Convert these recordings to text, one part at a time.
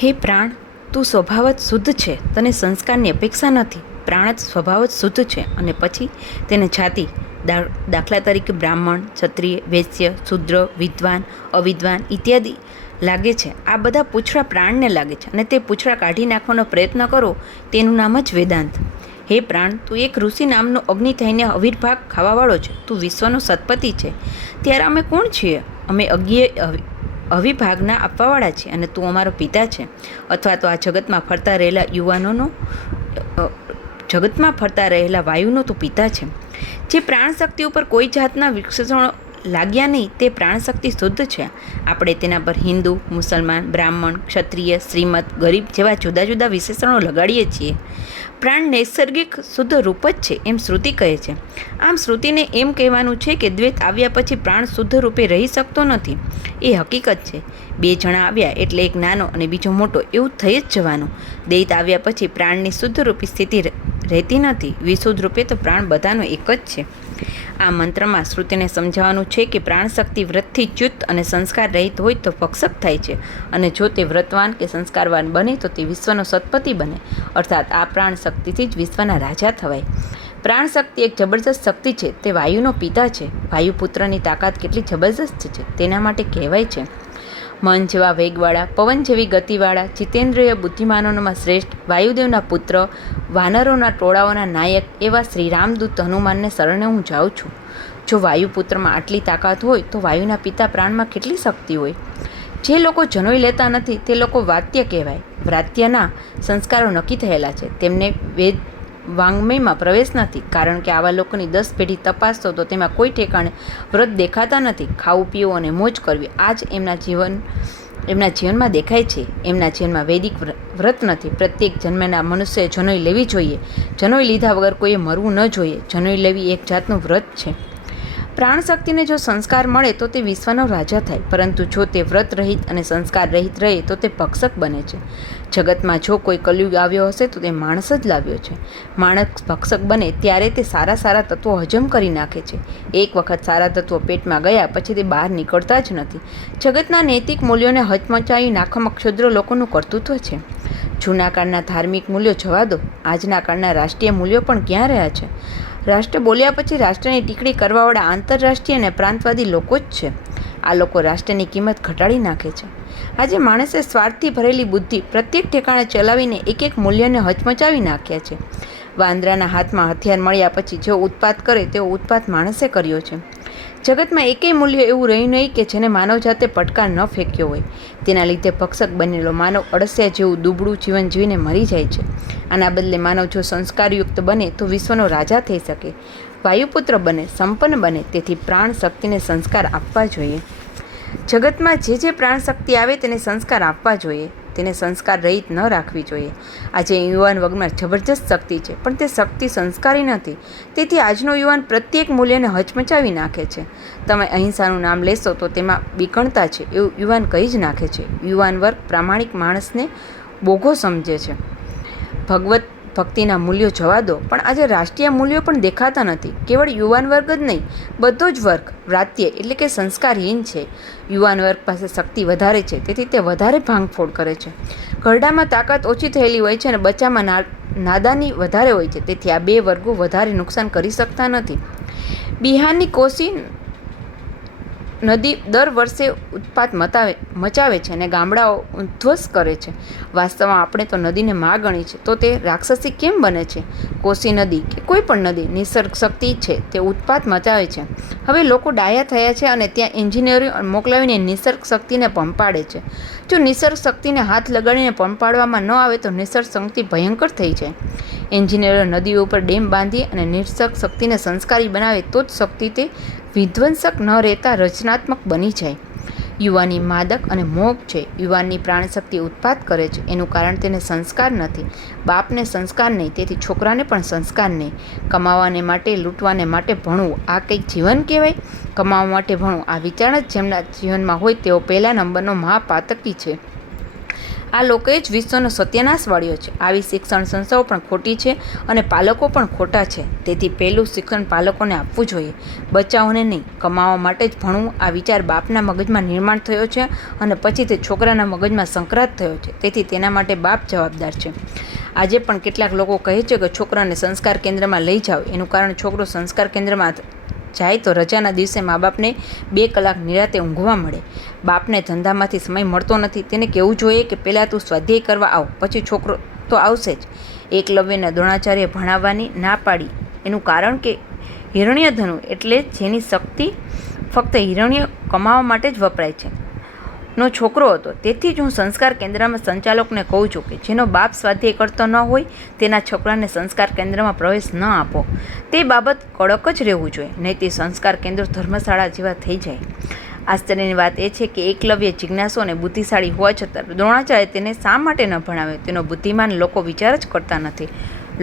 હે પ્રાણ, તું સ્વભાવ જ શુદ્ધ છે, તને સંસ્કારની અપેક્ષા નથી. પ્રાણ જ સ્વભાવ જ શુદ્ધ છે અને પછી તેને જાતિ, દાખલા તરીકે બ્રાહ્મણ, ક્ષત્રિય, વૈશ્ય, શૂદ્ર, વિદ્વાન, અવિદ્વાન ઇત્યાદિ લાગે છે. આ બધા પૂંછડા પ્રાણને લાગે છે અને તે પૂંછડા કાઢી નાખવાનો પ્રયત્ન કરો તેનું નામ જ વેદાંત. હે પ્રાણ, તું એક ઋષિ નામનો અગ્નિ થઈને અવિર્ભાગ ખાવાવાળો છે. તું વિશ્વનો સત્પતિ છે. ત્યારે અમે કોણ છીએ? અમે અવિભાગના આપવાવાળા છે અને તું અમારો પિતા છે, અથવા તો આ જગતમાં ફરતા રહેલા વાયુનો તું પિતા છે. જે પ્રાણશક્તિ ઉપર કોઈ જાતના વિશેષણો લાગ્યા નહીં તે પ્રાણશક્તિ શુદ્ધ છે. આપણે તેના પર હિન્દુ, મુસલમાન, બ્રાહ્મણ, ક્ષત્રિય, શ્રીમંત, ગરીબ જેવા જુદા જુદા વિશેષણો લગાડીએ છીએ. પ્રાણ નૈસર્ગિક શુદ્ધ રૂપ જ છે એમ શ્રુતિ કહે છે. આમ શ્રુતિને એમ કહેવાનું છે કે દ્વૈત આવ્યા પછી પ્રાણ શુદ્ધ રૂપે રહી શકતો નથી. એ હકીકત છે. બે જણા આવ્યા એટલે એક નાનો અને બીજો મોટો એવું થઈ જ જવાનું. દ્વૈત આવ્યા પછી પ્રાણની શુદ્ધ રૂપી સ્થિતિ રહેતી નથી. વિશુદ્ધ રૂપે તો પ્રાણ બધાનો એક જ છે. આ મંત્રમાં શ્રુતિને સમજાવવાનું છે કે પ્રાણશક્તિ વ્રતથી ચ્યુત અને સંસ્કાર રહિત હોય તો ભક્ષક થાય છે, અને જો તે વ્રતવાન કે સંસ્કારવાન બને તો તે વિશ્વનો સત્પતિ બને, અર્થાત આ પ્રાણ શક્તિથી જ વિશ્વના રાજા થવાય. પ્રાણશક્તિ એક જબરજસ્ત શક્તિ છે. તે વાયુનો પિતા છે. વાયુપુત્રની તાકાત કેટલી જબરજસ્ત છે તેના માટે કહેવાય છે, મન જેવા વેગવાળા, પવન જેવી ગતિવાળા, જીતેન્દ્રિય બુદ્ધિમાનોમાં શ્રેષ્ઠ, વાયુદેવના પુત્ર, વાનરોના ટોળાઓના નાયક એવા શ્રી રામદૂત હનુમાનને શરણે હું જાઉં છું. જો વાયુપુત્રમાં આટલી તાકાત હોય તો વાયુના પિતા પ્રાણમાં કેટલી શક્તિ હોય? જે લોકો જનોઈ લેતા નથી તે લોકો વાત્ય કહેવાય. વ્રાત્યના સંસ્કારો નક્કી થયેલા છે. તેમને વેદ વાંગ્મયમાં પ્રવેશ નથી, કારણ કે આવા લોકોની 10 પેઢી તપાસતો તો તેમાં કોઈ ઠેકાણે વ્રત દેખાતા નથી. ખાવું, પીવું અને મોજ કરવી આ જ એમના જીવનમાં દેખાય છે. એમના જીવનમાં વૈદિક વ્રત નથી. પ્રત્યેક જન્મના મનુષ્યએ જનોઈ લેવી જોઈએ. જનોઈ લીધા વગર કોઈએ મરવું ન જોઈએ. જનોઈ લેવી એક જાતનું વ્રત છે. પ્રાણશક્તિને જો સંસ્કાર મળે તો તે વિશ્વનો રાજા થાય, પરંતુ જો તે વ્રત રહિત અને સંસ્કાર રહિત રહે તો તે ભક્ષક બને છે. જગતમાં જો કોઈ કલયુગ આવ્યો હશે તો તે માણસ જ લાવ્યો છે. માણસ ભક્ષક બને ત્યારે તે સારા તત્વો હજમ કરી નાખે છે. એક વખત સારા તત્વો પેટમાં ગયા પછી તે બહાર નીકળતા જ નથી. જગતના નૈતિક મૂલ્યોને હચમચાવી નાખવામાં ક્ષુદ્ર લોકોનું કર્તૃત્વ છે. જૂના કાળના ધાર્મિક મૂલ્યો જવા દો, આજના કાળના રાષ્ટ્રીય મૂલ્યો પણ ક્યાં રહ્યા છે? રાષ્ટ્ર બોલ્યા પછી રાષ્ટ્રની ટીકડી કરવાવાળા આંતરરાષ્ટ્રીય અને પ્રાંતવાદી લોકો જ છે. આ લોકો રાષ્ટ્રની કિંમત ઘટાડી નાખે છે. આજે માણસે સ્વાર્થથી ભરેલી બુદ્ધિ પ્રત્યેક ઠેકાણે ચલાવીને એક મૂલ્યને હચમચાવી નાખ્યા છે. વાંદરાના હાથમાં હથિયાર મળ્યા પછી જેવો ઉત્પાત કરે તેવો ઉત્પાત માણસે કર્યો છે. જગતમાં એકેય મૂલ્ય એવું રહ્યું નહીં કે જેને માનવજાતે પડકાર ન ફેંક્યો હોય. તેના લીધે ભક્ષક બનેલો માનવ અળસિયા જેવું દુબળું જીવન જીવીને મરી જાય છે. આના બદલે માનવ જો સંસ્કારયુક્ત બને તો વિશ્વનો રાજા થઈ શકે, વાયુપુત્ર બને, સંપન્ન બને. તેથી પ્રાણ શક્તિને સંસ્કાર આપવા જોઈએ. જગતમાં જે પ્રાણ શક્તિ આવે તેને સંસ્કાર આપવા જોઈએ. તેને સંસ્કાર રહિત ન રાખવી જોઈએ. આજે યુવાન વર્ગમાં જબરજસ્ત શક્તિ છે, પણ તે શક્તિ સંસ્કારી નથી. તેથી આજનો યુવાન પ્રત્યેક મૂલ્યને હચમચાવી નાખે છે. તમે અહિંસાનું નામ લેશો તો તેમાં બીકણતા છે એવું યુવાન કહી જ નાખે છે. યુવાન વર્ગ પ્રામાણિક માણસને બોઘો સમજે છે. ભગવત ભક્તિના મૂલ્યો જવા દો, પણ આજે રાષ્ટ્રીય મૂલ્યો પણ દેખાતા નથી. કેવળ યુવાન વર્ગ જ નહીં, બધો જ વર્ગ વ્રાત્ય એટલે કે સંસ્કારહીન છે. યુવાન વર્ગ પાસે શક્તિ વધારે છે, તેથી તે વધારે ભાંગફોડ કરે છે. ઘરડામાં તાકાત ઓછી થયેલી હોય છે અને બચ્ચામાં નાદાની વધારે હોય છે. તેથી આ બે વર્ગો વધારે નુકસાન કરી શકતા નથી. બિહારની કોસી નદી દર વર્ષે ઉત્પાત મચાવે છે અને ગામડાઓ ઉદ્ધ્વસ્ત કરે છે. વાસ્તવમાં આપણે તો નદીને માં ગણી છે, તો તે રાક્ષસી કેમ બને છે? કોસી નદી કે કોઈ પણ નદી નિસર્ગ શક્તિ છે, તે ઉત્પાત મચાવે છે. હવે લોકો ડાયા થયા છે અને ત્યાં એન્જિનિયરો મોકલાવીને નિસર્ગ શક્તિને પંપાડે છે. જો નિસર્ગ શક્તિને હાથ લગાડીને પંપાડવામાં ન આવે તો નિસર્ગ શક્તિ ભયંકર થઈ જાય. એન્જિનિયરો નદીઓ ઉપર ડેમ બાંધી અને નિસર્ગ શક્તિને સંસ્કારી બનાવે તો જ શક્તિ તે વિધ્વંસક ન રહેતા રચનાત્મક બની જાય. યુવાની માદક અને મોગ છે. યુવાનની પ્રાણશક્તિ ઉત્પાત કરે છે. એનું કારણ તેને સંસ્કાર નથી. બાપને સંસ્કાર નહીં, તેથી છોકરાને પણ સંસ્કાર નહીં. કમાવાને માટે, લૂંટવાને માટે ભણવું, આ કંઈક જીવન કહેવાય? કમાવા માટે ભણવું, આ વિચાર જ જેમના જીવનમાં હોય તેઓ પહેલા નંબરનો મહાપાતકી છે. આ લોકોએ જ વિશ્વનો સત્યનાશ વાળ્યો છે. આવી શિક્ષણ સંસ્થાઓ પણ ખોટી છે અને પાલકો પણ ખોટા છે. તેથી પહેલું શિક્ષણ પાલકોને આપવું જોઈએ, બચ્ચાઓને નહીં. કમાવા માટે જ ભણવું, આ વિચાર બાપના મગજમાં નિર્માણ થયો છે અને પછી તે છોકરાના મગજમાં સંક્રાંત થયો છે. તેથી તેના માટે બાપ જવાબદાર છે. આજે પણ કેટલાક લોકો કહે છે કે છોકરાને સંસ્કાર કેન્દ્રમાં લઈ જાઓ. એનું કારણ છોકરો સંસ્કાર કેન્દ્રમાં જાય તો રજાના દિવસે મા બાપને 2 કલાક નિરાતે ઊંઘવા મળે. બાપને ધંધામાંથી સમય મળતો નથી. તેને કહેવું જોઈએ કે પહેલાં તું સ્વાધ્યાય કરવા આવ, પછી છોકરો તો આવશે જ. એકલવ્યને દ્રોણાચાર્ય ભણાવવાની ના પાડી. એનું કારણ કે હિરણ્યધનુ એટલે જેની શક્તિ ફક્ત હિરણ્ય કમાવા માટે જ વપરાય છે નો છોકરો હતો. તેથી જ હું સંસ્કાર કેન્દ્રમાં સંચાલકને કહું છું કે જેનો બાપ સ્વાધ્યાય કરતો ન હોય તેના છોકરાને સંસ્કાર કેન્દ્રમાં પ્રવેશ ન આપો. તે બાબત કડક જ રહેવું જોઈએ, નહીં તે સંસ્કાર કેન્દ્રો ધર્મશાળા જેવા થઈ જાય. આશ્ચર્યની વાત એ છે કે એકલવ્ય જિજ્ઞાસુ અને બુદ્ધિશાળી હોવા છતાં દ્રોણાચાર્ય તેને શા માટે ન ભણાવ્યો તેનો બુદ્ધિમાન લોકો વિચાર જ કરતા નથી.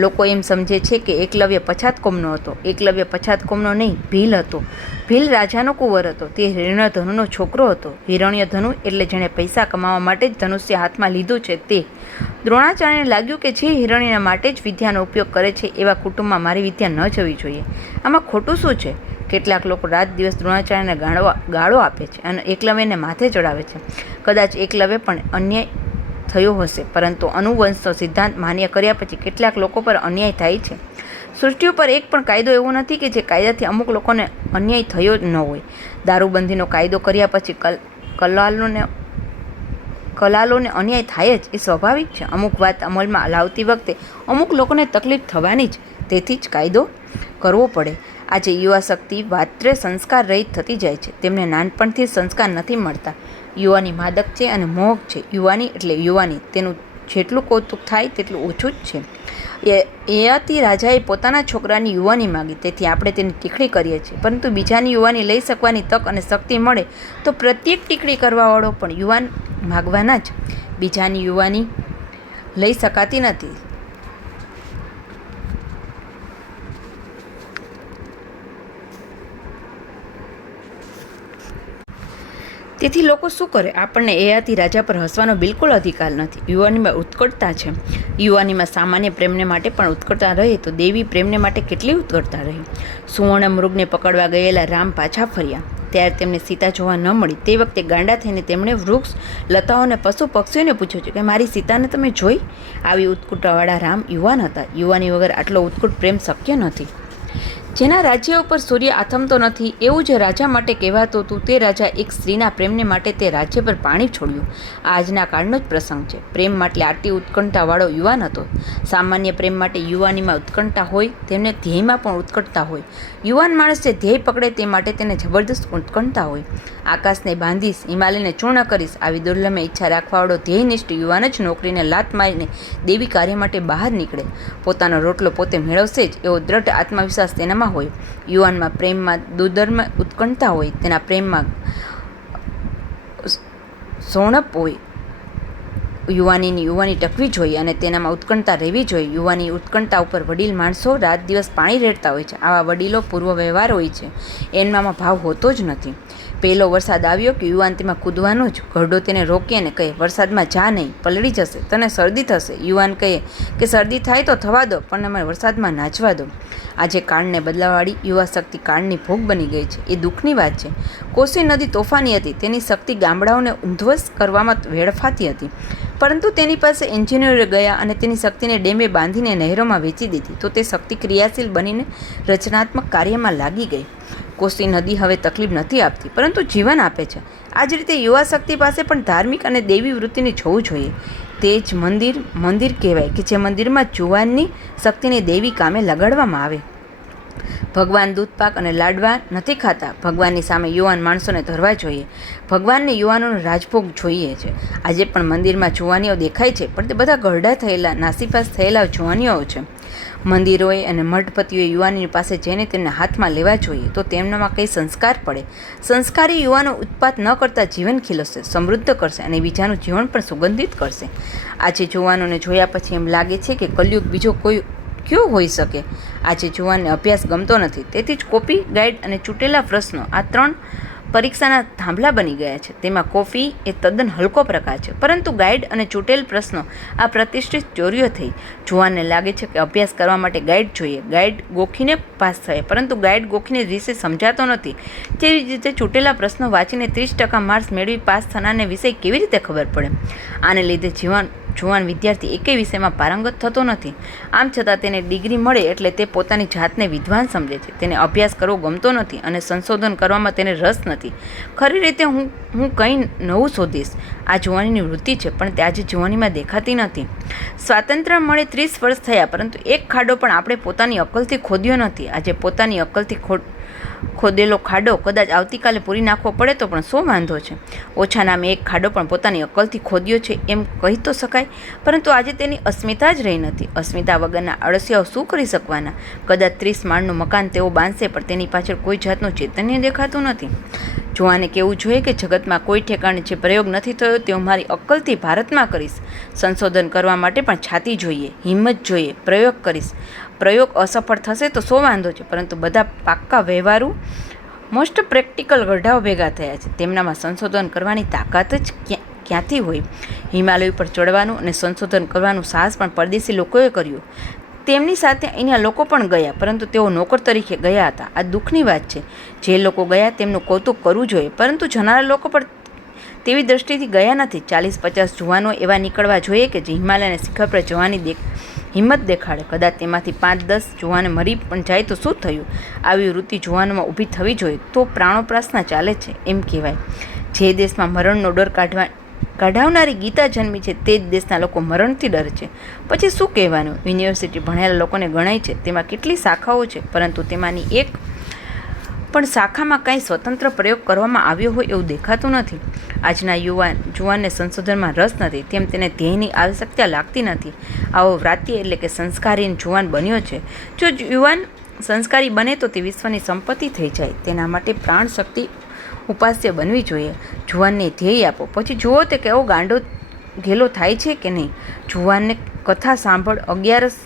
લોકો એમ સમજે છે કે એકલવ્ય પછાત કોમનો હતો. એકલવ્ય પછાત કોમનો નહીં, ભીલ હતો. ભીલ રાજાનો કુંવર હતો. તે હિરણ્યધનુનો છોકરો હતો. હિરણ્યધનુ એટલે જેણે પૈસા કમાવા માટે જ ધનુષ્ય હાથમાં લીધું છે તે. દ્રોણાચાર્યને લાગ્યું કે જે હિરણ્ય માટે જ વિદ્યાનો ઉપયોગ કરે છે એવા કુટુંબમાં મારી વિદ્યા ન જવી જોઈએ. આમાં ખોટું શું છે? કેટલાક લોકો રાત દિવસ દ્રોણાચાર્યને ગાળો આપે છે અને એકલવ્યને માથે ચડાવે છે. કદાચ એકલવ્ય પણ અન્યાય થયો હશે, પરંતુ અનુવંશનો સિદ્ધાંત માન્ય કર્યા પછી કેટલાક લોકો પર અન્યાય થાય છે. સૃષ્ટિ ઉપર એક પણ કાયદો એવો નથી કે જે કાયદાથી અમુક લોકોને અન્યાય થયો જ ન હોય. દારૂબંધીનો કાયદો કર્યા પછી કલાલોને અન્યાય થાય જ, એ સ્વાભાવિક છે. અમુક વાત અમલમાં લાવતી વખતે અમુક લોકોને તકલીફ થવાની જ, તેથી જ કાયદો કરવો પડે. આજે યુવા શક્તિ માત્ર સંસ્કાર રહિત થતી જાય છે. તેમને નાનપણથી સંસ્કાર નથી મળતા. યુવાની માદક છે અને મોહક છે. યુવાની એટલે યુવાની, તેનું જેટલું કૌતુક થાય તેટલું ઓછું જ છે. યયાતિ રાજાએ પોતાના છોકરાની યુવાની માગી, તેથી આપણે તેની ટીકડી કરીએ છીએ. પરંતુ બીજાની યુવાની લઈ શકવાની તક અને શક્તિ મળે તો પ્રત્યેક ટીકડી કરવાવાળો પણ યુવાન માગવાના જ. બીજાની યુવાની લઈ શકાતી નથી. તેથી લોકો શું કરે? આપણને યયાતિ રાજા પર હસવાનો બિલકુલ અધિકાર નથી. યુવાનીમાં ઉત્કટતા છે. યુવાનીમાં સામાન્ય પ્રેમને માટે પણ ઉત્કટતા રહે તો દેવી પ્રેમને માટે કેટલી ઉત્કટતા રહી. સુવર્ણ મૃગને પકડવા ગયેલા રામ પાછા ફર્યા ત્યારે તેમને સીતા જોવા ન મળી. તે વખતે ગાંડા થઈને તેમણે વૃક્ષ, લતાઓને, પશુ પક્ષીઓને પૂછ્યું છે કે મારી સીતાને તમે જોઈ? આવી ઉત્કટતાવાળા રામ યુવાન હતા. યુવાની વગર આટલો ઉત્કટ પ્રેમ શક્ય નથી. જેના રાજ્ય ઉપર સૂર્ય આથમતો નથી એવું જે રાજા માટે કહેવાતું હતું, તે રાજા એક સ્ત્રીના પ્રેમને માટે તે રાજ્ય પર પાણી છોડ્યું. આજના કાળનો જ પ્રસંગ છે. પ્રેમ માટે આટલી ઉત્કંઠાવાળો યુવાન હતો. સામાન્ય પ્રેમ માટે યુવાનીમાં ઉત્કંઠા હોય, તેમને ધ્યેયમાં પણ ઉત્કટતા હોય. યુવાન માણસ જે ધ્યેય પકડે તે માટે તેને જબરદસ્ત ઉત્કંઠા હોય. આકાશને બાંધીશ, હિમાલયને ચૂર્ણ કરીશ, આવી દુર્લભ ઈચ્છા રાખવાવાળો ધ્યેયનિષ્ઠ યુવાન જ નોકરીને લાત મારીને દેવી કાર્ય માટે બહાર નીકળે. પોતાનો રોટલો પોતે મેળવશે જ એવો દ્રઢ આત્મવિશ્વાસ તેનામાં હોય. યુવાનમાં પ્રેમમાં દુર્ધર્મ ઉત્કંઠતા હોય. તેના પ્રેમમાં સોણપ હોય. યુવાની ટકવી જોઈએ અને તેનામાં ઉત્કંઠતા રહેવી જોઈએ. યુવાની ઉત્કંઠતા ઉપર વડીલ માણસો રાત દિવસ પાણી રેડતા હોય છે. આવા વડીલો પૂર્વ વ્યવહાર હોય છે. એમનામાં ભાવ હોતો જ નથી. પહેલો વરસાદ આવ્યો કે યુવાન તેમાં કૂદવાનો જ. ઘરડો તેને રોકે અને કહે વરસાદમાં જા નહીં, પલળી જશે, તને શરદી થશે. યુવાન કહે કે શરદી થાય તો થવા દો, પણ અમે વરસાદમાં નાચવા દો. આજે કાળને બદલાવાળી યુવા શક્તિ કાળની ભોગ બની ગઈ છે. એ દુઃખની વાત છે. કોસી નદી તોફાની હતી. તેની શક્તિ ગામડાઓને ઉદ્ધ્વસ્ત કરવામાં વેડફાતી હતી, પરંતુ તેની પાસે એન્જિનિયરો ગયા અને તેની શક્તિને ડેમે બાંધીને નહેરોમાં વેચી દીધી, તો તે શક્તિ ક્રિયાશીલ બનીને રચનાત્મક કાર્યમાં લાગી ગઈ. કોસી નદી હવે તકલીફ નથી આપતી, પરંતુ જીવન આપે છે. આ જ રીતે યુવા શક્તિ પાસે પણ ધાર્મિક અને દૈવી વૃત્તિને જોવું જોઈએ. તે જ મંદિર કહેવાય કે જે મંદિરમાં જુવાનની શક્તિને દૈવી કામે લગાડવામાં આવે. ભગવાન દૂધપાક અને લાડવા નથી ખાતા. ભગવાનની સામે યુવાન માણસોને ધરવા જોઈએ. ભગવાનને યુવાનોનો રાજભોગ જોઈએ છે. આજે પણ મંદિરમાં જુવાનીઓ દેખાય છે, પણ તે બધા ગરડા થયેલા, નાસીપાસ થયેલા જુવાનીઓ છે. મંદિરોએ અને મઠપતિઓએ યુવાનીની પાસે જઈને તેમને હાથમાં લેવા જોઈએ, તો તેમનામાં કંઈ સંસ્કાર પડે. સંસ્કારી યુવાનો ઉત્પાત ન કરતા જીવન ખીલવશે, સમૃદ્ધ કરશે અને બીજાનું જીવન પણ સુગંધિત કરશે. આજે જુવાનોને જોયા પછી એમ લાગે છે કે કલયુગ બીજો કોઈ કયો હોઈ શકે. આજે જુવાનને અભ્યાસ ગમતો નથી, તેથી જ કોપી, ગાઈડ અને ચૂંટેલા પ્રશ્નો, આ 3 પરીક્ષાના થાંભલા બની ગયા છે. તેમાં કોફી એ તદ્દન હલકો પ્રકાર છે, પરંતુ ગાઈડ અને ચૂંટેલ પ્રશ્નો આ પ્રતિષ્ઠિત ચોરીઓ થઈ. જુવાનને લાગે છે કે અભ્યાસ કરવા માટે ગાઈડ જોઈએ. ગાઈડ ગોખીને પાસ થાય, પરંતુ ગાઈડ ગોખીને વિષય સમજાતો નથી. તેવી જ રીતે ચૂંટેલા પ્રશ્નો વાંચીને 30% માર્ક્સ મેળવી પાસ થનારને વિષય કેવી રીતે ખબર પડે? આને લીધે જુવાન વિદ્યાર્થી એકેય વિષયમાં પારંગત થતો નથી. આમ છતાં તેને ડિગ્રી મળે એટલે તે પોતાની જાતને વિદ્વાન સમજે છે. તેને અભ્યાસ કરવો ગમતો નથી અને સંશોધન કરવામાં તેને રસ નથી. ખરી રીતે હું કંઈ નવું શોધીશ, આ જુવાનીની વૃત્તિ છે, પણ તે આજે જુવાનીમાં દેખાતી નથી. સ્વાતંત્ર્ય મળે 30 વર્ષ થયા, પરંતુ એક ખાડો પણ આપણે પોતાની અક્કલથી ખોદ્યો નથી. આજે પોતાની અક્કલથી ખોદેલો ખાડો કદાચ આવતીકાલે પૂરી નાખવો પડે તો પણ શું વાંધો છે? ઓછા નામે એક ખાડો પણ પોતાની અક્કલથી ખોદ્યો છે એમ કહી તો શકાય, પરંતુ આજે તેની અસ્મિતા જ રહી નથી. અસ્મિતા વગરના અળસિયાઓ શું કરી શકવાના? કદાચ 30 માળનું મકાન તેઓ બાંધશે, પણ તેની પાછળ કોઈ જાતનું ચૈતન્ય દેખાતું નથી. જુવાને કહેવું જોઈએ કે જગતમાં કોઈ ઠેકાણે જે પ્રયોગ નથી થયો તે હું મારી અક્કલથી ભારતમાં કરીશ. સંશોધન કરવા માટે પણ છાતી જોઈએ, હિંમત જોઈએ. પ્રયોગ કરીશ. પ્રયોગ અસફળ થશે તો શું વાંધો છે? પરંતુ બધા પાક્કા વ્યવહારુ મોસ્ટ પ્રેક્ટિકલ ગઢાઓ ભેગા થયા છે. તેમનામાં સંશોધન કરવાની તાકાત જ ક્યાંથી હોય? હિમાલય પર ચડવાનું અને સંશોધન કરવાનું સાહસ પણ પરદેશી લોકોએ કર્યું. તેમની સાથે અહીંના લોકો પણ ગયા, પરંતુ તેઓ નોકર તરીકે ગયા હતા. આ દુઃખની વાત છે. જે લોકો ગયા તેમનું કૌતુક કરવું જોઈએ, પરંતુ જનારા લોકો પણ તેવી દ્રષ્ટિથી ગયા નથી. 40-50 જુવાનો એવા નીકળવા જોઈએ કે જે હિમાલયના શિખર પર જવાની હિંમત દેખાડે. કદાચ તેમાંથી 5-10 જુવાને મરી પણ જાય તો શું થયું? આવી વૃત્તિ જુવાનોમાં ઊભી થવી જોઈએ. તો પ્રાણોપ્રાસના ચાલે છે એમ કહેવાય. જે દેશમાં મરણનો ડર કાઢાવનારી ગીતા જન્મી છે તે જ દેશના લોકો મરણથી ડરે છે. પછી શું કહેવાનું? યુનિવર્સિટી ભણેલા લોકોને ગણાય છે. તેમાં કેટલી શાખાઓ છે, પરંતુ તેમાંની એક પણ શાખામાં કાંઈ સ્વતંત્ર પ્રયોગ કરવામાં આવ્યો હોય એવું દેખાતું નથી. આજના જુવાનને સંશોધનમાં રસ નથી, તેમ તેને ધ્યેયની આવશ્યકતા લાગતી નથી. આવો વ્રાત્ય એટલે કે સંસ્કારી જુવાન બન્યો છે. જો યુવાન સંસ્કારી બને તો તે વિશ્વની સંપત્તિ થઈ જાય. તેના માટે પ્રાણ શક્તિ ઉપાસ્ય બનવી જોઈએ. જુવાનને ધ્યેય આપો, પછી જુઓ તે કેવો ગાંડો ઘેલો થાય છે કે નહીં. જુવાનને કથા સાંભળ, 11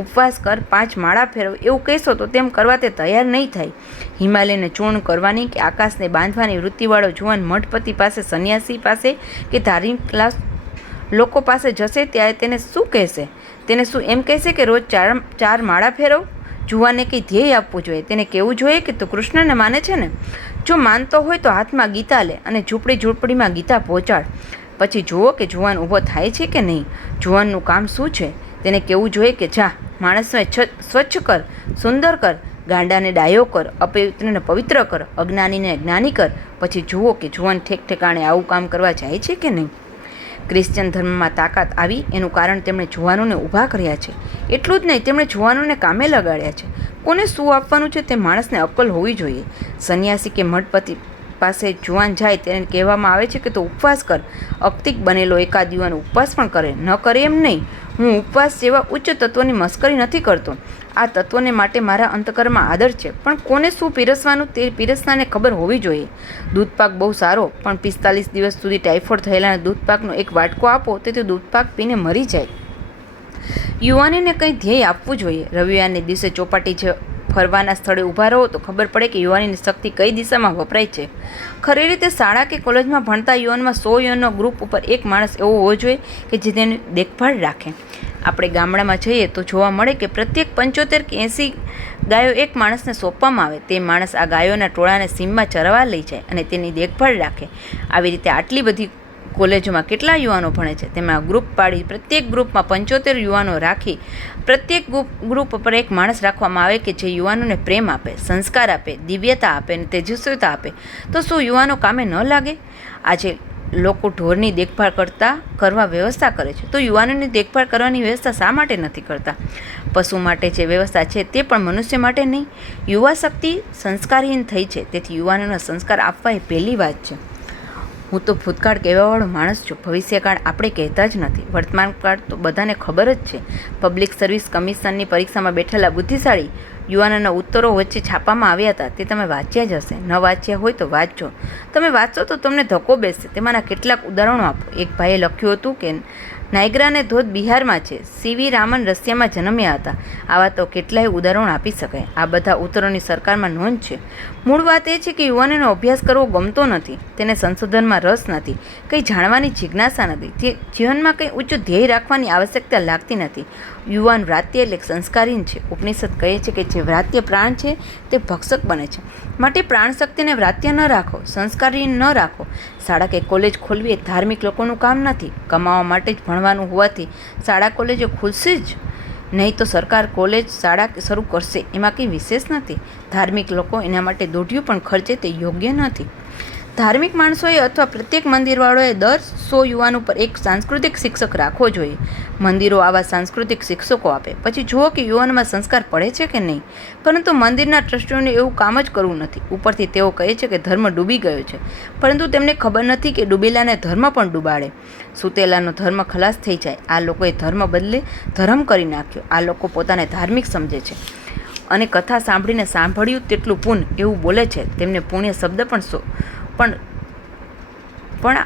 ઉપવાસ કર, 5 માળા ફેરવ એવું કહેશો તો તેમ કરવા તે તૈયાર નહીં થાય. હિમાલયને ચૂર્ણ કરવાની કે આકાશને બાંધવાની વૃત્તિવાળો જુવાન મઠપતિ પાસે, સંન્યાસી પાસે કે ધાર્મિક લોકો પાસે જશે ત્યારે તેને શું કહેશે? તેને શું એમ કહેશે કે રોજ 4 માળા ફેરવ? જુવાને કંઈ ધ્યેય આપવું જોઈએ. તેને કહેવું જોઈએ કે તું કૃષ્ણને માને છે ને? જો માનતો હોય તો હાથમાં ગીતા લે અને ઝૂંપડીમાં ગીતા પહોંચાડ. પછી જુઓ કે જુવાન ઊભો થાય છે કે નહીં. જુવાનનું કામ શું છે? તેને કહેવું જોઈએ કે જા, માણસને સ્વચ્છ કર, સુંદર કર, ગાંડાને ડાયો કર, અપવિત્રને પવિત્ર કર, અજ્ઞાનીને જ્ઞાની કર. પછી જુઓ કે જુવાન ઠેકાણે આવું કામ કરવા જાય છે કે નહીં. ક્રિશ્ચન ધર્મમાં તાકાત આવી એનું કારણ તેમણે જુવાનોને ઊભા કર્યા છે. એટલું જ નહીં, તેમણે જુવાનોને કામે લગાડ્યા છે. કોને શું આપવાનું છે તે માણસને અક્કલ હોવી જોઈએ. સંન્યાસી કે મઠપતિ પાસે જુવાન જાય તેને કહેવામાં આવે છે કે તું ઉપવાસ કર. અક્તિક બનેલો એકાદ યુવાન ઉપવાસ પણ કરે. ન કરે એમ નહીં. હું ઉપવાસ જેવા ઉચ્ચ તત્વોની મસ્કરી નથી કરતો. આ તત્વોને માટે મારા અંતકરમાં આદર છે, પણ કોને શું પીરસવાનું તે પીરસનાને ખબર હોવી જોઈએ. દૂધપાક બહુ સારો, પણ 45 દિવસ સુધી ટાઇફોઇડ થયેલાને દૂધપાકનો એક વાટકો આપો તો તે દૂધપાક પીને મરી જાય. યુવાનીને કંઈ ધ્યેય આપવું જોઈએ. રવિવારને દિવસે ચોપાટી ફરવાના સ્થળે ઊભા રહો તો ખબર પડે કે યુવાનીની શક્તિ કઈ દિશામાં વપરાય છે. ખરી રીતે શાળા કે કોલેજમાં ભણતા યુવાનમાં 100 યુવાનનો ગ્રુપ ઉપર એક માણસ એવો હોવો જોઈએ કે જે તેની દેખભાળ રાખે. આપણે ગામડામાં જઈએ તો જોવા મળે કે પ્રત્યેક 75 કે 80 ગાયો એક માણસને સોંપવામાં આવે. તે માણસ આ ગાયોના ટોળાને સીમમાં ચરવા લઈ જાય અને તેની દેખભાળ રાખે. આવી રીતે આટલી બધી કોલેજોમાં કેટલા યુવાનો ભણે છે? તેમાં ગ્રુપ પાડી પ્રત્યેક ગ્રુપમાં 75 યુવાનો રાખી પ્રત્યેક ગ્રુપ પર એક માણસ રાખવામાં આવે કે જે યુવાનોને પ્રેમ આપે, સંસ્કાર આપે, દિવ્યતા આપે અને તેજસ્વીતા આપે. તો શું યુવાનો કામે ન લાગે? આજે લોકો ઢોરની દેખભાળ કરવા વ્યવસ્થા કરે છે, તો યુવાનોની દેખભાળ કરવાની વ્યવસ્થા શા માટે નથી કરતા? પશુ માટે જે વ્યવસ્થા છે તે પણ મનુષ્ય માટે નહીં. યુવા શક્તિ સંસ્કારહીન થઈ છે, તેથી યુવાનોને સંસ્કાર આપવા એ પહેલી વાત છે. હું તો ભૂતકાળ કહેવાવાળો માણસ છું. ભવિષ્યકાળ આપણે કહેતા જ નથી. વર્તમાનકાળ તો બધાને ખબર જ છે. પબ્લિક સર્વિસ કમિશનની પરીક્ષામાં બેઠેલા બુદ્ધિશાળી યુવાનોના ઉત્તરો વચ્ચે છાપવામાં આવ્યા હતા તે તમે વાંચ્યા જ હશે. ન વાંચ્યા હોય તો વાંચજો. તમે વાંચશો તો તમને ધક્કો બેસશે. તેમાંના કેટલાક ઉદાહરણો આપો. એક ભાઈએ લખ્યું હતું કે નાયગ્રાને ધોધ બિહારમાં છે, સીવી રામન રશિયામાં જન્મ્યા હતા. આવા તો કેટલાય ઉદાહરણો આપી શકાય. આ બધા ઉત્તરોની સરકારમાં નોંધ છે. મૂળ વાત એ છે કે યુવાનોનો અભ્યાસ કરવો ગમતો નથી, તેને સંશોધનમાં રસ નથી, કંઈ જાણવાની જિજ્ઞાસા નથી, તે જીવનમાં કંઈ ઊંચું ધ્યેય રાખવાની આવશ્યકતા લાગતી નથી. યુવાન વ્રાત્ય એટલે સંસ્કારી છે. ઉપનિષદ કહે છે કે જે વ્રાત્ય પ્રાણ છે તે ભક્ષક બને છે. માટે પ્રાણ શક્તિને વ્રાત્ય ન રાખો, સંસ્કારી ન રાખો. શાળા કે કોલેજ ખોલવી એ ધાર્મિક લોકોનું કામ નથી. કમાવા માટે જ ભણવાનું હોવાથી શાળા કોલેજો ખુલશે જ નહીં તો સરકાર કોલેજ શાળા શરૂ કરશે, એમાં કંઈ વિશેષ નથી. ધાર્મિક લોકો એના માટે દોઢિયું પણ ખર્ચે તે યોગ્ય નથી. ધાર્મિક માણસોએ અથવા પ્રત્યેક મંદિરવાળોએ દર 100 યુવાનો પર એક સાંસ્કૃતિક શિક્ષક રાખવો જોઈએ. મંદિરો આવા સાંસ્કૃતિક શિક્ષકો આપે, પછી જુઓ કે યુવાનોમાં સંસ્કાર પડે છે કે નહીં. પરંતુ મંદિરના ટ્રસ્ટીઓને એવું કામ જ કરવું નથી. ઉપરથી તેઓ કહે છે કે ધર્મ ડૂબી ગયો છે, પરંતુ તેમને ખબર નથી કે ડૂબેલાને ધર્મ પણ ડૂબાડે. સૂતેલાનો ધર્મ ખલાસ થઈ જાય. આ લોકોએ ધર્મ બદલે ધર્મ કરી નાખ્યો. આ લોકો પોતાને ધાર્મિક સમજે છે અને કથા સાંભળીને સાંભળ્યું તેટલું પુણ્ય એવું બોલે છે. તેમને પુણ્ય શબ્દ પણ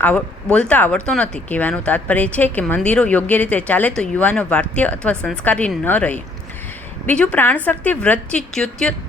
બોલતા આવડતો નથી. કહેવાનું તાત્પર્ય છે કે મંદિરો યોગ્ય રીતે ચાલે તો યુવાનો વાર્ત્ય અથવા સંસ્કારી ન રહે. બીજું, પ્રાણશક્તિ વ્રતથી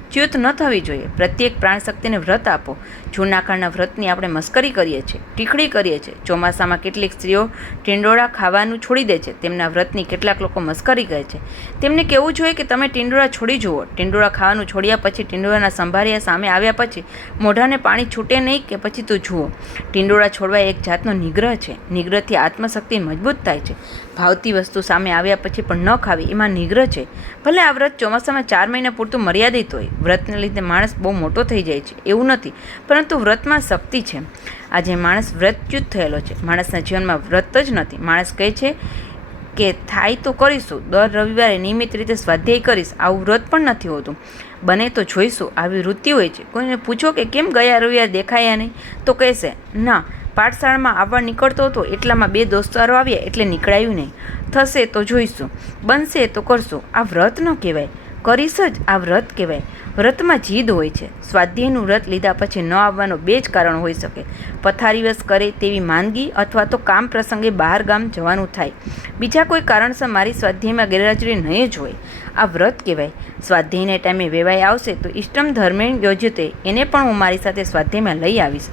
ચ્યુત ન થવી જોઈએ. પ્રત્યેક પ્રાણશક્તિને વ્રત આપો. જૂના કાળના વ્રતની આપણે મસ્કરી કરીએ છીએ, ટીખડી કરીએ છીએ. ચોમાસામાં કેટલીક સ્ત્રીઓ ટીંડોળા ખાવાનું છોડી દે છે. તેમના વ્રતની કેટલાક લોકો મસ્કરી કહે છે. તેમને કહેવું જોઈએ કે તમે ટીંડોળા છોડી જુઓ. ટીંડોળા ખાવાનું છોડ્યા પછી ટીંડોળાના સંભાળિયા સામે આવ્યા પછી મોઢાને પાણી છૂટે નહીં કે પછી તો જુઓ. ટીંડોળા છોડવા એક જાતનો નિગ્રહ છે. નિગ્રહથી આત્મશક્તિ મજબૂત થાય છે. ભાવતી વસ્તુ સામે આવ્યા પછી પણ ન ખાવી એમાં નિગ્રહ છે. ભલે આ વ્રત ચોમાસામાં 4 મહિના પૂરતું મર્યાદિત હોય. વ્રતને લીધે માણસ બહુ મોટો થઈ જાય છે એવું નથી, પરંતુ વ્રતમાં શક્તિ છે. આજે માણસ વ્રતચ્યુત થયેલો છે. માણસના જીવનમાં વ્રત જ નથી. માણસ કહે છે કે થાય તો કરીશું, દર રવિવારે નિયમિત રીતે સ્વાધ્યાય કરીશ. આવું વ્રત પણ નથી હોતું. બને તો જોઈશું, આવી વૃત્તિ હોય છે. કોઈને પૂછો કે કેમ ગયા રવિવારે દેખાયા નહીં, તો કહેશે ના, પાઠશાળામાં આવવા નીકળતો હતો એટલામાં 2 દોસ્તારો આવ્યા એટલે નીકળાયું નહીં. થશે તો જોઈશું, બનશે તો કરશું. આ વ્રત ન કહેવાય, કરીશ જ આ વ્રત કહેવાય. વ્રતમાં જીદ હોય છે. સ્વાધ્યાયનું વ્રત લીધા પછી ન આવવાનો 2 જ કારણ હોઈ શકે. પથારીવશ કરે તેવી માંદગી અથવા તો કામ પ્રસંગે બહાર ગામ જવાનું થાય. બીજા કોઈ કારણસર મારી સ્વાધ્યાયમાં ગેરહાજરી નહીં જ હોય. આ વ્રત કહેવાય. સ્વાધ્યાયને ટાઈમે વેવાય આવશે તો ઇષ્ટમ ધર્મેણ યોજ્યતે, એને પણ હું મારી સાથે સ્વાધ્યાયમાં લઈ આવીશ.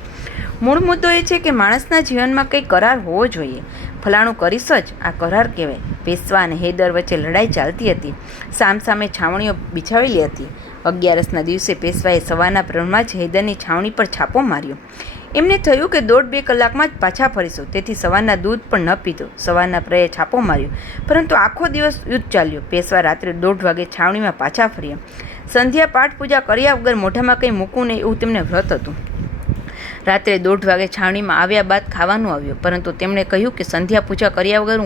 મૂળ મુદ્દો એ છે કે માણસના જીવનમાં કંઈ કરાર હોવો જોઈએ. ફલાણું કરીશ જ આ કરાર કહેવાય. પેશવા અને હૈદર વચ્ચે લડાઈ ચાલતી હતી. સામસામે છાવણીઓ બિછાવેલી હતી. 11ના દિવસે પેશવાએ સવારના પ્રહરમાં જ હૈદરની છાવણી પર છાપો માર્યો. એમને થયું કે 1.5-2 કલાકમાં જ પાછા ફરીશું, તેથી સવારના દૂધ પણ ન પીધું. સવારના પ્રહરે છાપો માર્યો, પરંતુ આખો દિવસ યુદ્ધ ચાલ્યો. પેશવા રાત્રે 1:30 વાગે છાવણીમાં પાછા ફર્યા. સંધ્યા પાઠ પૂજા કર્યા વગર મોઢામાં કંઈ મૂકવું નહીં એવું તેમને વ્રત હતું. રાત્રે 1:30 વાગે છાવણીમાં આવ્યા બાદ ખાવાનું આવ્યું, પરંતુ તેમણે કહ્યું કે સંધ્યા પૂજા કર્યા વગર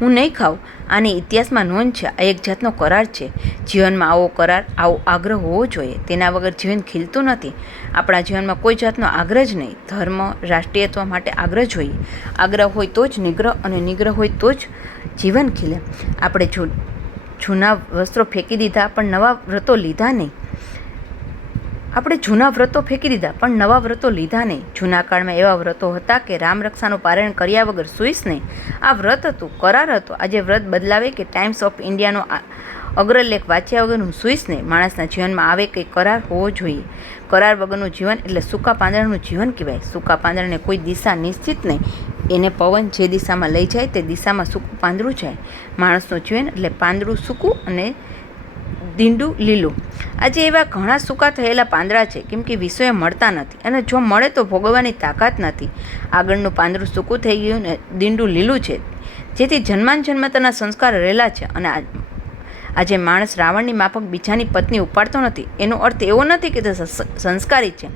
હું નહીં ખાઉં. આની ઇતિહાસમાં નોંધ છે. આ એક જાતનો કરાર છે. જીવનમાં આવો કરાર, આવો આગ્રહ હોવો જોઈએ. તેના વગર જીવન ખીલતું નથી. આપણા જીવનમાં કોઈ જાતનો આગ્રહ જ નહીં. ધર્મ, રાષ્ટ્રીયત્વ માટે આગ્રહ જોઈએ. આગ્રહ હોય તો જ નિગ્રહ, અને નિગ્રહ હોય તો જ જીવન ખીલે. આપણે જૂના વસ્ત્રો ફેંકી દીધા પણ નવા વ્રતો લીધા નહીં. જૂના વ્રતો ફેંકી દીધા પણ નવા વ્રતો લીધા નહીં. જૂના કાળમાં એવા વ્રતો હતા કે રામ રક્ષાનું પારાયણ કર્યા વગર સૂઈશ નહીં. આ વ્રત હતું, કરાર હતો. આજે વ્રત બદલાવે કે ટાઈમ્સ ઓફ ઇન્ડિયાનો અગ્રલેખ વાંચ્યા વગર હું સૂઈશ નહીં. માણસના જીવનમાં આવે કંઈ કરાર હોવો જોઈએ. કરાર વગરનું જીવન એટલે સૂકા પાંદડાનું જીવન કહેવાય. સૂકા પાંદડાને કોઈ દિશા નિશ્ચિત નહીં. એને પવન જે દિશામાં લઈ જાય તે દિશામાં સૂકું પાંદડું જાય. માણસનું જીવન એટલે પાંદડું સૂકું અને દીંડું લીલું. આજે એવા ઘણા સૂકા થયેલા પાંદડા છે, કેમ કે વિષયો મળતા નથી, અને જો મળે તો ભોગવવાની તાકાત નથી. આગળનું પાંદડું સૂકું થઈ ગયું ને દીંડું લીલું છે, જેથી જન્માંજન્મતાના સંસ્કાર રહેલા છે. અને આજે માણસ રાવણની માફક બીજાની પત્ની ઉપાડતો નથી. એનો અર્થ એવો નથી કે તે સંસ્કારી છે.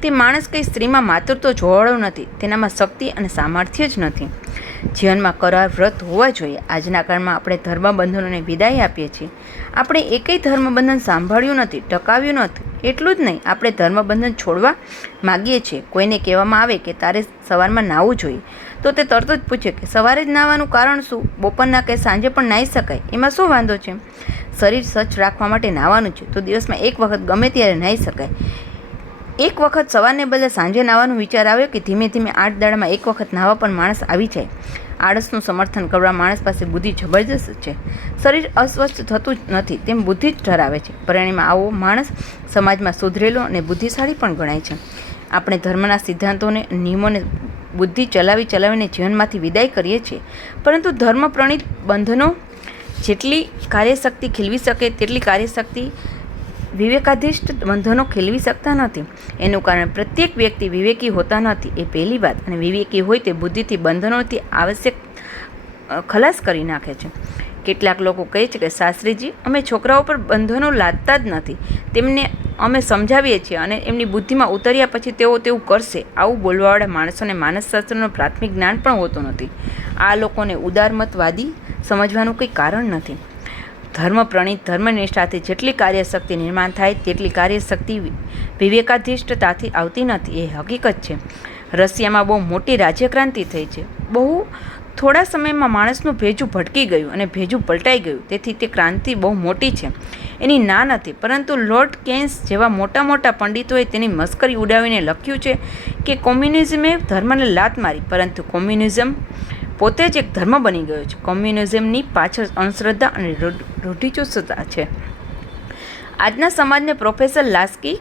તે માણસ કંઈ સ્ત્રીમાં માતૃત્વ જોવાળો નથી. તેનામાં શક્તિ અને સામર્થ્ય જ નથી. જીવનમાં કરાર વ્રત હોવા જોઈએ. આજના કાળમાં આપણે ધર્મબંધનોને વિદાય આપીએ છીએ. આપણે એકેય ધર્મબંધન સાંભળ્યું નથી, ટકાવ્યું નથી. એટલું જ નહીં, આપણે ધર્મબંધન છોડવા માગીએ છીએ. કોઈને કહેવામાં આવે કે તારે સવારમાં નાહવું જોઈએ, તો તે તરત જ પૂછે કે સવારે જ નાહવાનું કારણ શું? બપોરના કે સાંજે પણ નાહી શકાય, એમાં શું વાંધો છે? શરીર સ્વચ્છ રાખવા માટે નાહવાનું છે તો દિવસમાં એક વખત ગમે ત્યારે નાહી શકાય. એક વખત સવારને બદલે સાંજે નાહવાનો વિચાર આવ્યો કે ધીમે ધીમે 8 દાડામાં એક વખત નાહવા પણ માણસ આવી જાય. આળસનું સમર્થન કરવા માણસ પાસે બુદ્ધિ જબરજસ્ત છે. શરીર અસ્વસ્થ થતું જ નથી તેમ બુદ્ધિ જ ધરાવે છે. પરિણામે આવો માણસ સમાજમાં સુધરેલો અને બુદ્ધિશાળી પણ ગણાય છે. આપણે ધર્મના સિદ્ધાંતોને નિયમોને બુદ્ધિ ચલાવીને જીવનમાંથી વિદાય કરીએ છીએ, પરંતુ ધર્મ પ્રણીત બંધનો જેટલી કાર્યશક્તિ ખીલવી શકે તેટલી કાર્યશક્તિ વિવેકાધિષ્ઠ બંધનો ખીલવી શકતા નથી. એનું કારણ પ્રત્યેક વ્યક્તિ વિવેકી હોતા નથી, એ પહેલી વાત. અને વિવેકી હોય તે બુદ્ધિથી બંધનોથી આવશ્યક ખલાસ કરી નાખે છે. કેટલાક લોકો કહે છે કે શાસ્ત્રીજી, અમે છોકરાઓ પર બંધનો લાદતા જ નથી, તેમને અમે સમજાવીએ છીએ અને એમની બુદ્ધિમાં ઉતર્યા પછી તેઓ તેવું કરશે. આવું બોલવાવાળા માણસોને માનસશાસ્ત્રનું પ્રાથમિક જ્ઞાન પણ હોતું નથી. આ લોકોને ઉદારમતવાદી સમજવાનું કંઈ કારણ નથી. ધર્મ પ્રણીત ધર્મનિષ્ઠાથી જેટલી કાર્યશક્તિ નિર્માણ થાય તેટલી કાર્યશક્તિ વિવેકાધિષ્ઠતાથી આવતી નથી, એ હકીકત છે. રશિયામાં બહુ મોટી રાજ્યક્રાંતિ થઈ છે. બહુ થોડા સમયમાં માણસનું ભેજું ભટકી ગયું અને ભેજું પલટાઈ ગયું. તેથી તે ક્રાંતિ બહુ મોટી છે, એની ના નથી. પરંતુ લોર્ડ કેન્સ જેવા મોટા મોટા પંડિતોએ તેની મસ્કરી ઉડાવીને લખ્યું છે કે કોમ્યુનિઝમે ધર્મને લાત મારી, પરંતુ કોમ્યુનિઝમ પોતે જ એક ધર્મ બની ગયો છે. કોમ્યુનિઝમની પાછળ અંધશ્રદ્ધા અને રૂઢિચુસ્તતા છે. આજના સમાજને પ્રોફેસર લાસ્કી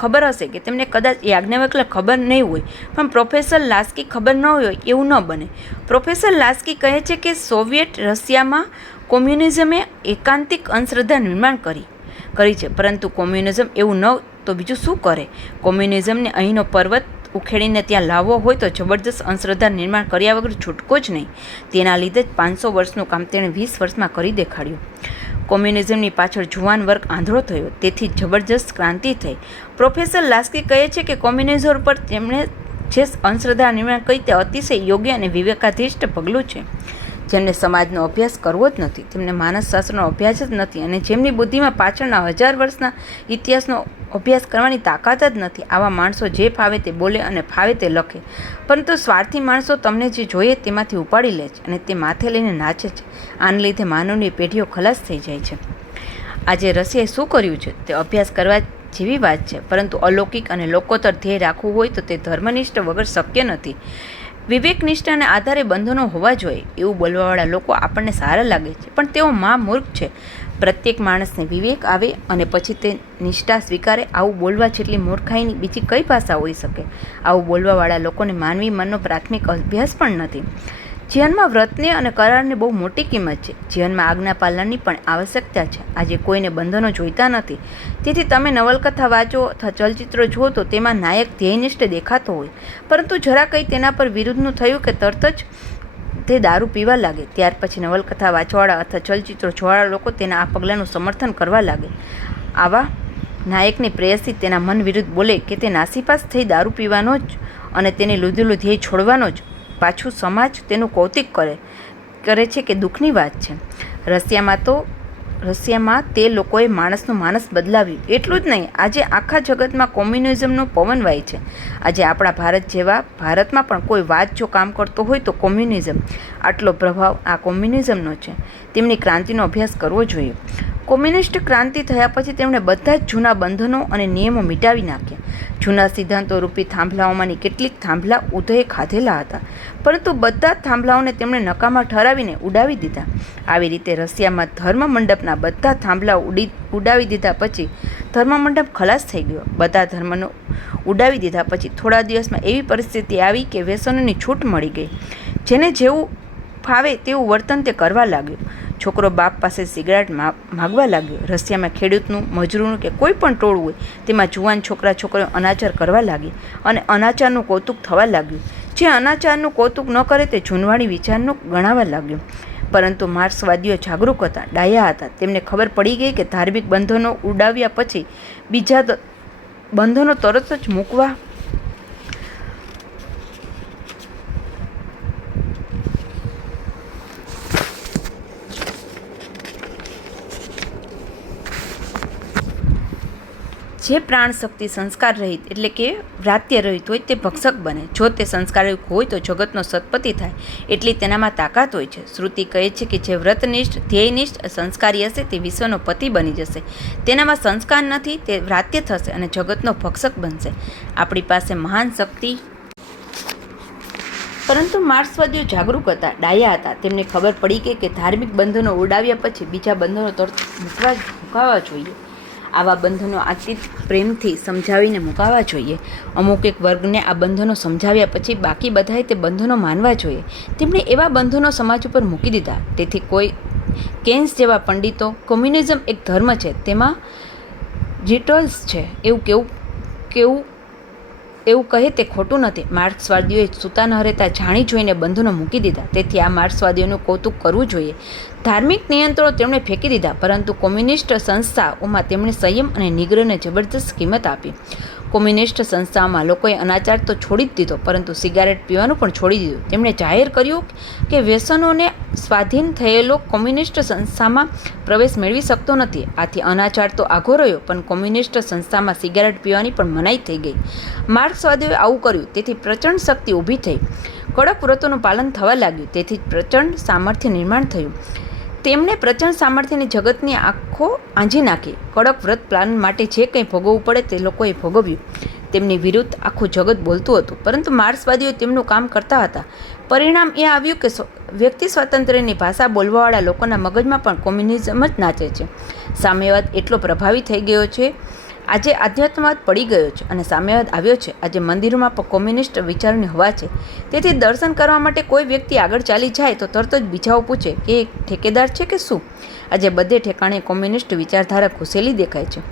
ખબર હશે કે તેમને કદાચ યાજ્ઞવલ્ક્ય ખબર નહીં હોય, પણ પ્રોફેસર લાસ્કી ખબર ન હોય એવું ન બને. પ્રોફેસર લાસ્કી કહે છે કે સોવિયત રશિયામાં કોમ્યુનિઝમે એકાંતિક અંધશ્રદ્ધા નિર્માણ કરી છે, પરંતુ કોમ્યુનિઝમ એવું ન તો બીજું શું કરે? કોમ્યુનિઝમને અહીંનો પર્વત ઉખેડીને ત્યાં લાવવો હોય તો જબરદસ્ત અંધશ્રદ્ધા નિર્માણ કર્યા વગર છૂટકો જ નહીં. તેના લીધે જ 500 વર્ષનું કામ તેણે 20 વર્ષમાં કરી દેખાડ્યું. કોમ્યુનિઝમની પાછળ જુવાન વર્ગ આંધળો થયો, તેથી જબરજસ્ત ક્રાંતિ થઈ. પ્રોફેસર લાસ્કી કહે છે કે કોમ્યુનિઝમ પર તેમણે જે અંધશ્રદ્ધા નિર્માણ કરી તે અતિશય યોગ્ય અને વિવેકાધિષ્ઠ પગલું છે. જેમને સમાજનો અભ્યાસ કરવો જ નથી, તેમને માનસશાસ્ત્રનો અભ્યાસ જ નથી અને જેમની બુદ્ધિમાં પાછળના 1000 વર્ષના ઇતિહાસનો અભ્યાસ કરવાની તાકાત જ નથી, આવા માણસો જે ફાવે તે બોલે અને ફાવે તે લખે. પરંતુ સ્વાર્થી માણસો તમને જે જોઈએ તેમાંથી ઉપાડી લે છે અને તે માથે લઈને નાચે છે. આને લીધે માનવની પેઢીઓ ખલાસ થઈ જાય છે. આજે રશિયાએ શું કર્યું છે તે અભ્યાસ કરવા જેવી વાત છે, પરંતુ અલૌકિક અને લોકોત્તર ધ્યેય રાખવું હોય તો તે ધર્મનિષ્ઠ વગર શક્ય નથી. વિવેકનિષ્ઠાના આધારે બંધનો હોવા જોઈએ એવું બોલવાવાળા લોકો આપણને સારા લાગે છે, પણ તેઓ મૂર્ખ છે. પ્રત્યેક માણસને વિવેક આવે અને પછી તે નિષ્ઠા સ્વીકારે, આવું બોલવા જેટલી મૂર્ખાઈની બીજી કઈ ભાષા હોઈ શકે? આવું બોલવાવાળા લોકોને માનવી મનનો પ્રાથમિક અભ્યાસ પણ નથી. જીવનમાં વ્રતને અને કરારને બહુ મોટી કિંમત છે. જીવનમાં આજ્ઞા પાલનની પણ આવશ્યકતા છે. આજે કોઈને બંધનો જોઈતા નથી. તેથી તમે નવલકથા વાંચો અથવા ચલચિત્રો જુઓ તો તેમાં નાયક ધ્યેયનિષ્ઠ દેખાતો હોય, પરંતુ જરા કંઈ તેના પર વિરુદ્ધનું થયું કે તરત જ તે દારૂ પીવા લાગે. ત્યાર પછી નવલકથા વાંચવાવાળા અથવા ચલચિત્રો જોવાવાળા લોકો તેના આ પગલાંનું સમર્થન કરવા લાગે. આવા નાયકની પ્રેયસી તેના મન વિરુદ્ધ બોલે કે તે નાસીપાસ થઈ દારૂ પીવાનો જ અને તેને લીધેલું ધ્યેય છોડવાનો જ, પાછું સમાજ તેનું કૌતુક કરે છે કે દુઃખની વાત છે. રશિયામાં તે લોકોએ માણસનું માનસ બદલાવ્યું. એટલું જ નહીં, આજે આખા જગતમાં કોમ્યુનિઝમનો પવન વાય છે. આજે આપણા ભારત જેવા ભારતમાં પણ કોઈ વાત જો કામ કરતો હોય તો કોમ્યુનિઝમ. આટલો પ્રભાવ આ કોમ્યુનિઝમનો છે. તેમની ક્રાંતિનો અભ્યાસ કરવો જોઈએ. કોમ્યુનિસ્ટ ક્રાંતિ થયા પછી તેમણે બધા જ જૂના બંધનો અને નિયમો મિટાવી નાખ્યા. જૂના સિદ્ધાંતો રૂપી થાંભલાઓમાંની કેટલીક થાંભલા ઉદયે ખાધેલા હતા, પરંતુ બધા જ થાંભલાઓને તેમણે નકામા ઠરાવીને ઉડાવી દીધા. આવી રીતે રશિયામાં ધર્મ મંડપના બધા થાંભલા ઉડાવી દીધા પછી ધર્મમંડપ ખલાસ થઈ ગયો. બધા ધર્મનો ઉડાવી દીધા પછી થોડા દિવસમાં એવી પરિસ્થિતિ આવી કે વ્યસનોની છૂટ મળી ગઈ. જેને જેવું ફાવે તેવું વર્તન તે કરવા લાગ્યો. છોકરો બાપ પાસે સિગારેટ માગવા લાગ્યો. રશિયામાં ખેડૂતનું, મજૂરનું કે કોઈ પણ ટોળું હોય તેમાં જુવાન છોકરા છોકરીઓ અનાચાર કરવા લાગી અને અનાચારનું કૌતુક થવા લાગ્યું. જે અનાચારનું કૌતુક ન કરે તે જૂનવાણી વિચારનું ગણાવા લાગ્યું. પરંતુ માર્ક્સવાદીઓ જાગૃત હતા, ડાયા હતા. તેમને ખબર પડી ગઈ કે ધાર્મિક બંધનો ઉડાવ્યા પછી બીજા બંધનો તરત જ મૂકવા જે પ્રાણ શક્તિ સંસ્કાર રહિત એટલે કે વ્રાત્ય રહિત હોય તે ભક્ષક બને. જો તે સંસ્કારયુક્ત હોય તો જગતનો સત્પતિ થાય, એટલી તેનામાં તાકાત હોય છે. શ્રુતિ કહે છે કે જે વ્રતનિષ્ઠ, ધ્યેયનિષ્ઠ, સંસ્કારી હશે તે વિશ્વનો પતિ બની જશે. તેનામાં સંસ્કાર નથી, તે વ્રાત્ય થશે અને જગતનો ભક્ષક બનશે. આપણી પાસે મહાન શક્તિ, પરંતુ માર્ક્સવાદીઓ જાગૃત હતા, ડાયા હતા. તેમને ખબર પડી કે ધાર્મિક બંધનો ઉડાવ્યા પછી બીજા બંધનો તરત મુકાવવા જોઈએ. આવા બંધનો આતીત પ્રેમથી સમજાવીને મુકાવવા જોઈએ. અમુક એક વર્ગને આ બંધનો સમજાવ્યા પછી બાકી બધાએ તે બંધનો માનવા જોઈએ. તેમણે એવા બંધનો સમાજ ઉપર મૂકી દીધા. તેથી કોઈ કેન્સ જેવા પંડિતો કોમ્યુનિઝમ એક ધર્મ છે, તેમાં રિટલ્સ છે એવું કહે તે ખોટું નથી. માર્ક્સવાદીઓએ સૂતા ન રહેતા જાણી જોઈને બંધનો મૂકી દીધા. તેથી આ માર્ક્સવાદીઓનું કૌતુક કરવું જોઈએ. ધાર્મિક નિયંત્રણો તેમણે ફેંકી દીધા, પરંતુ કોમ્યુનિસ્ટ સંસ્થાઓમાં તેમણે સંયમ અને નિગ્રહને જબરદસ્ત કિંમત આપી. કોમ્યુનિસ્ટ સંસ્થાઓમાં લોકોએ અનાચાર તો છોડી જ દીધો, પરંતુ સિગારેટ પીવાનું પણ છોડી દીધું. તેમણે જાહેર કર્યું કે વ્યસનોને સ્વાધીન થયેલો કોમ્યુનિસ્ટ સંસ્થામાં પ્રવેશ મેળવી શકતો નથી. આથી અનાચાર તો આઘો રહ્યો, પણ કોમ્યુનિસ્ટ સંસ્થામાં સિગારેટ પીવાની પણ મનાઈ થઈ ગઈ. માર્ક્સવાદીઓએ આવું કર્યું, તેથી પ્રચંડ શક્તિ ઊભી થઈ. કડક વ્રતોનું પાલન થવા લાગ્યું, તેથી પ્રચંડ સામર્થ્ય નિર્માણ થયું. તેમણે પ્રચંડ સામર્થ્યની જગતની આંખો આંજી નાખી. કડક વ્રત પાલન માટે જે કંઈ ભોગવવું પડે તે લોકોએ ભોગવ્યું. તેમની વિરુદ્ધ આખું જગત બોલતું હતું, પરંતુ માર્ક્સવાદીઓ તેમનું કામ કરતા હતા. પરિણામ એ આવ્યું કે વ્યક્તિ સ્વાતંત્ર્યની ભાષા બોલવાવાળા લોકોના મગજમાં પણ કોમ્યુનિઝમ જ નાચે છે. સામ્યવાદ એટલો પ્રભાવી થઈ ગયો છે. આજે આધ્યાત્મવાદ પડી ગયો છે અને સામ્યવાદ આવ્યો છે. આજે મંદિરોમાં પણ કોમ્યુનિસ્ટ વિચારોની હવા છે. તેથી દર્શન કરવા માટે કોઈ વ્યક્તિ આગળ ચાલી જાય તો તરત જ બીજાઓ પૂછે કે એ ઠેકેદાર છે કે શું. આજે બધે ઠેકાણે કોમ્યુનિસ્ટ વિચારધારા ઘૂસેલી દેખાય છે.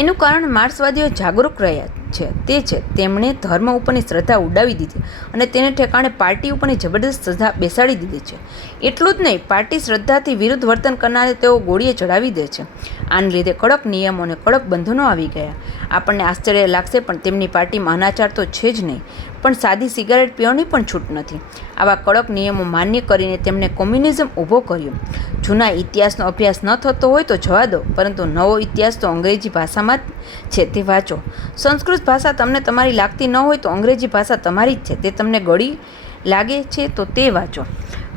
એનું કારણ માર્ક્સવાદીઓ જાગૃત રહ્યા છે. તે છે તેમણે ધર્મ ઉપરની શ્રદ્ધા ઉડાવી દીધી અને તેને ઠેકાણે પાર્ટી ઉપરની જબરદસ્ત શ્રદ્ધા બેસાડી દીધી છે. એટલું જ નહીં, પાર્ટી શ્રદ્ધાથી વિરુદ્ધ વર્તન કરનારે તેઓ ગોળીએ ચડાવી દે છે. આને લીધે કડક નિયમો અને કડક બંધનો આવી ગયા. આપણને આશ્ચર્ય લાગશે, પણ તેમની પાર્ટીમાં અનાચાર તો છે જ નહીં, પણ સાદી સિગારેટ પીવાની પણ છૂટ નથી. આવા કડક નિયમો માન્ય કરીને તેમણે કોમ્યુનિઝમ ઊભો કર્યો. જૂના ઇતિહાસનો અભ્યાસ ન થતો હોય તો જવા દો, પરંતુ નવો ઇતિહાસ તો અંગ્રેજી ભાષામાં જ છે, તે વાંચો. સંસ્કૃત ભાષા તમને તમારી લાગતી ન હોય તો અંગ્રેજી ભાષા તમારી જ છે, તે તમને ગળી લાગે છે તો તે વાંચો.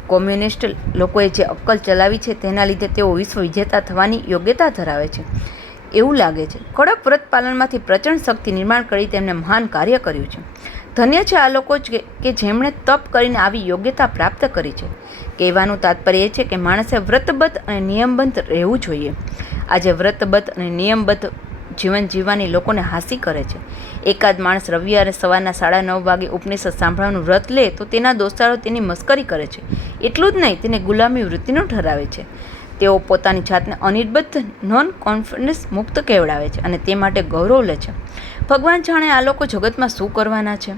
કોમ્યુનિસ્ટ લોકોએ જે અક્કલ ચલાવી છે તેના લીધે તેઓ વિશ્વ વિજેતા થવાની યોગ્યતા ધરાવે છે એવું લાગે છે. કડક વ્રત પાલનમાંથી પ્રચંડ શક્તિ નિર્માણ કરી તેમને મહાન કાર્ય કર્યું છે. ધન્ય છે આ લોકો જ કે જેમણે તપ કરીને આવી યોગ્યતા પ્રાપ્ત કરી છે. કહેવાનું તાત્પર્ય એ છે કે માણસે વ્રતબદ્ધ અને નિયમબદ્ધ રહેવું જોઈએ. આજે વ્રતબદ્ધ અને નિયમબદ્ધ જીવન જીવવાની લોકોને હાંસી કરે છે. એકાદ માણસ રવિવારે સવારના 9:30 વાગે ઉપનિષદ સાંભળવાનું વ્રત લે તો તેના દોસ્તારો તેની મસ્કરી કરે છે. એટલું જ નહીં, તેને ગુલામી વૃત્તિનું ઠરાવે છે. તેઓ પોતાની જાતને અનિર્બદ્ધ નોન કોન્ફિડન્સ મુક્ત કહેવડાવે છે અને તે માટે ગૌરવ લે છે. ભગવાન જાણે આ લોકો જગતમાં શું કરવાના છે.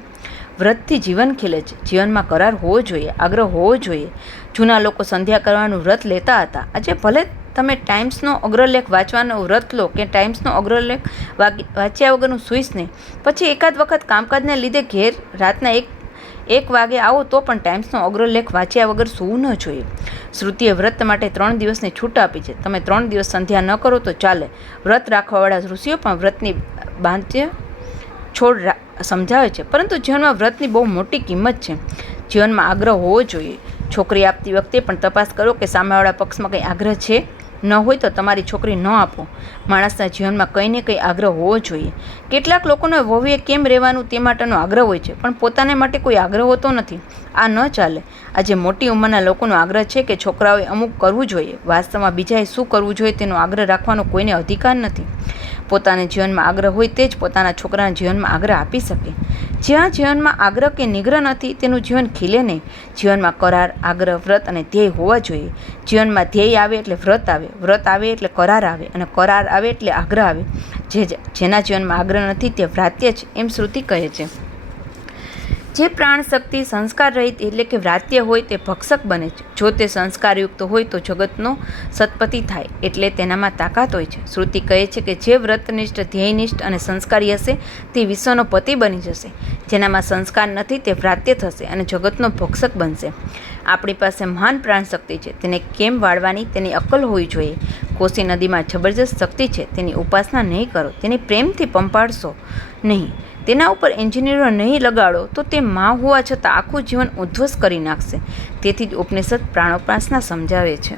વ્રતથી જીવન ખીલે છે. જીવનમાં કરાર હોવો જોઈએ, આગ્રહ હોવો જોઈએ. જૂના લોકો સંધ્યા કરવાનું વ્રત લેતા હતા. આજે ભલે તમે ટાઈમ્સનો અગ્રલેખ વાંચવાનો વ્રત લો કે ટાઈમ્સનો અગ્રલેખ વાંચ્યા વગરનું સૂઈશ નહીં, પછી એકાદ વખત કામકાજને લીધે ઘેર રાતના એક વાગે આવો તો પણ ટાઈમ્સનો અગ્રલેખ વાંચ્યા વગર સૂવું ન જોઈએ. શ્રુતિએ વ્રત માટે 3 દિવસની છૂટ આપી છે. તમે 3 દિવસ સંધ્યા ન કરો તો ચાલે. વ્રત રાખવાવાળા ઋષિઓ પણ વ્રતની બાંધ્ય છોડ સમજાવે છે, પરંતુ જીવનમાં વ્રતની બહુ મોટી કિંમત છે. જીવનમાં આગ્રહ હોવો જોઈએ. છોકરી આપતી વખતે પણ તપાસ કરો કે સામેવાળા પક્ષમાં કંઈ આગ્રહ છે. ન હોય તો તમારી છોકરી ન આપો. માણસના જીવનમાં કંઈ ને કંઈ આગ્રહ હોવો જોઈએ. કેટલાક લોકોને વહુએ કેમ રહેવાનું તે માટેનો આગ્રહ હોય છે, પણ પોતાને માટે કોઈ આગ્રહ હોતો નથી. આ ન ચાલે. આજે મોટી ઉંમરના લોકોનો આગ્રહ છે કે છોકરાઓએ અમુક કરવું જોઈએ. વાસ્તવમાં બીજાએ શું કરવું જોઈએ તેનો આગ્રહ રાખવાનો કોઈને અધિકાર નથી. પોતાના જીવનમાં આગ્રહ હોય તે જ પોતાના છોકરાના જીવનમાં આગ્રહ આપી શકે. જ્યાં જીવનમાં આગ્રહ કે નિગ્રહ નથી તેનું જીવન ખીલે નહીં. જીવનમાં કરાર, આગ્રહ, વ્રત અને ધ્યેય હોવા જોઈએ. જીવનમાં ધ્યેય આવે એટલે વ્રત આવે, વ્રત આવે એટલે કરાર આવે અને કરાર આવે એટલે આગ્રહ આવે. જેના જીવનમાં આગ્રહ નથી તે વ્રાત્ય છે, એમ શ્રુતિ કહે છે. જે પ્રાણ શક્તિ સંસ્કાર રહિત એટલે કે વ્રાત્ય હોય તે ભક્ષક બને છે. જો તે સંસ્કારયુક્ત હોય તો જગતનો સત્પતિ થાય, એટલે તેનામાં તાકાત હોય છે. શ્રુતિ કહે છે કે જે વ્રતનિષ્ઠ, ધ્યેયનિષ્ઠ અને સંસ્કારી હશે તે વિશ્વનો પતિ બની જશે. જેનામાં સંસ્કાર નથી તે વ્રાત્ય થશે અને જગતનો ભક્ષક બનશે. આપણી પાસે મહાન પ્રાણ શક્તિ છે. તેને કેમ વાળવાની તેની અક્કલ હોવી જોઈએ. કોસી નદીમાં જબરજસ્ત શક્તિ છે, તેની ઉપાસના નહીં કરો, તેને પ્રેમથી પંપાળશો નહીં, તેના ઉપર એન્જિનિયરો નહીં લગાડો તો તે માં હોવા છતાં આખું જીવન ઉદ્ધ્વસ્ત કરી નાખશે. તેથી જ ઉપનિષદ પ્રાણોપાસના સમજાવે છે.